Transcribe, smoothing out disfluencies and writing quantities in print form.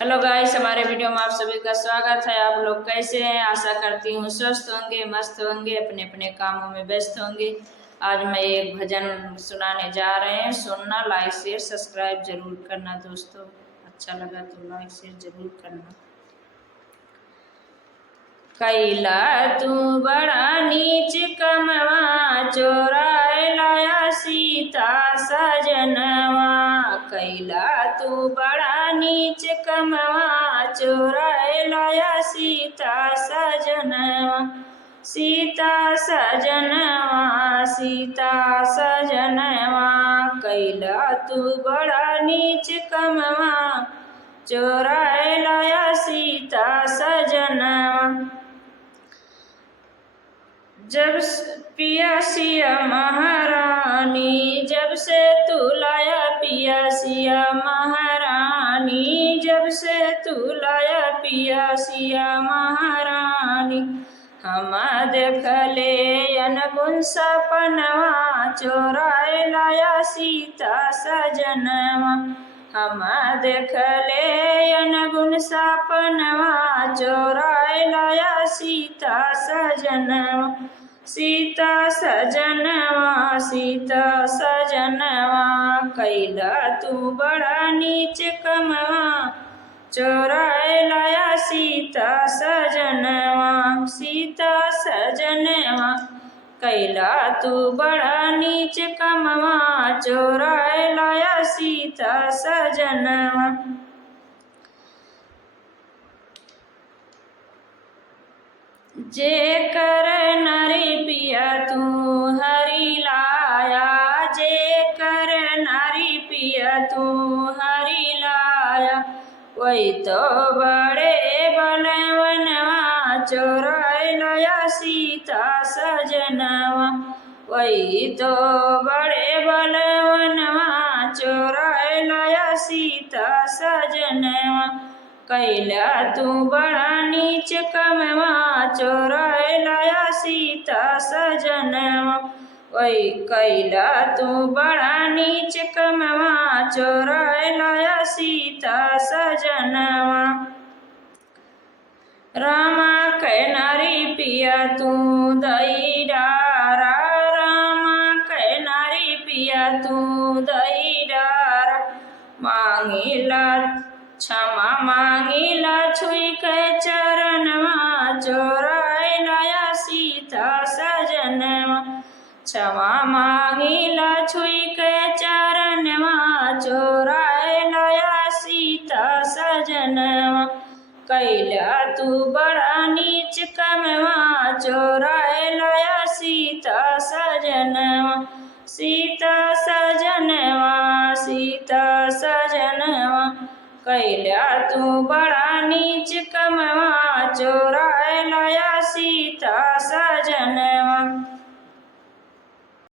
Hello guys, हमारे video में आप सभी का स्वागत है। आप लोग कैसे हैं? आशा करती हूँ स्वस्थ होंगे, मस्त होंगे, अपने अपने कामों में व्यस्त होंगे। आज मैं एक भजन सुनाने जा रहे हैं। सुनना, लाइक शेयर सब्सक्राइब जरूर करना दोस्तों। अच्छा लगा तो लाइक शेयर जरूर करना। कैला तू बड़ा नीच कमवा, चोराए लाया सीता सजनवा। कैला तू बड़ा नीच कमवा, चोराए लाया सीता सजनवा। सीता सजनवा, सीता सजनवा। कैला तू बड़ा नीच कमवा, चोराए लाया सीता सजनवा। जब पिया सिया महारानी, जब से तू लाया पिया सिया महारानी, जब से तू लाया पिया सिया महारानी। हम देख ले अनगुण सपनवा, चोराए लाया सीता सजनवा। हम देख ले अनगुण सपनवा, चोराए लाया सीता सजनवा। सीता सजनवा, सीता सजनवा। कैला तू बड़ा नीच कमवा, चोराए लाया सीता सजनवा। सीता सजनवा। कैला तू बड़ा नीच कमवा, चोराए लाया सीता सजनवा। जे कर नारी पिया तू हरि लाया, जे कर नारी पिया तू हरि लाया। वही तो बड़े बलवनवा, चोराए लाया सीता सजनवा। वही तो बड़े बलवनवा, चोराए लाया सीता सजनवा। कैला तू बड़ा नीच कमवा, चोराए लाया सीता सजनवा। वही कैला तू बड़ा नीच कमवा, चोराए लाया सीता सजनवा। रामा कै नारी पिया तू दई डारा, रामा कै नारी पिया तू दई डारा। मांगिला क्षमा मांगिला छुई के चरणवा, चोराए लाया सीता सजनवा। क्षमा मांगिला छुई के चरणवा, चोराए लाया सीता सजनवा। कैला तू बड़ा नीच कमवा, चोराए लाया सीता सजनवा। सीता सजनवा, सीता सजनवा। कैला तू बड़ा नीच कमवा,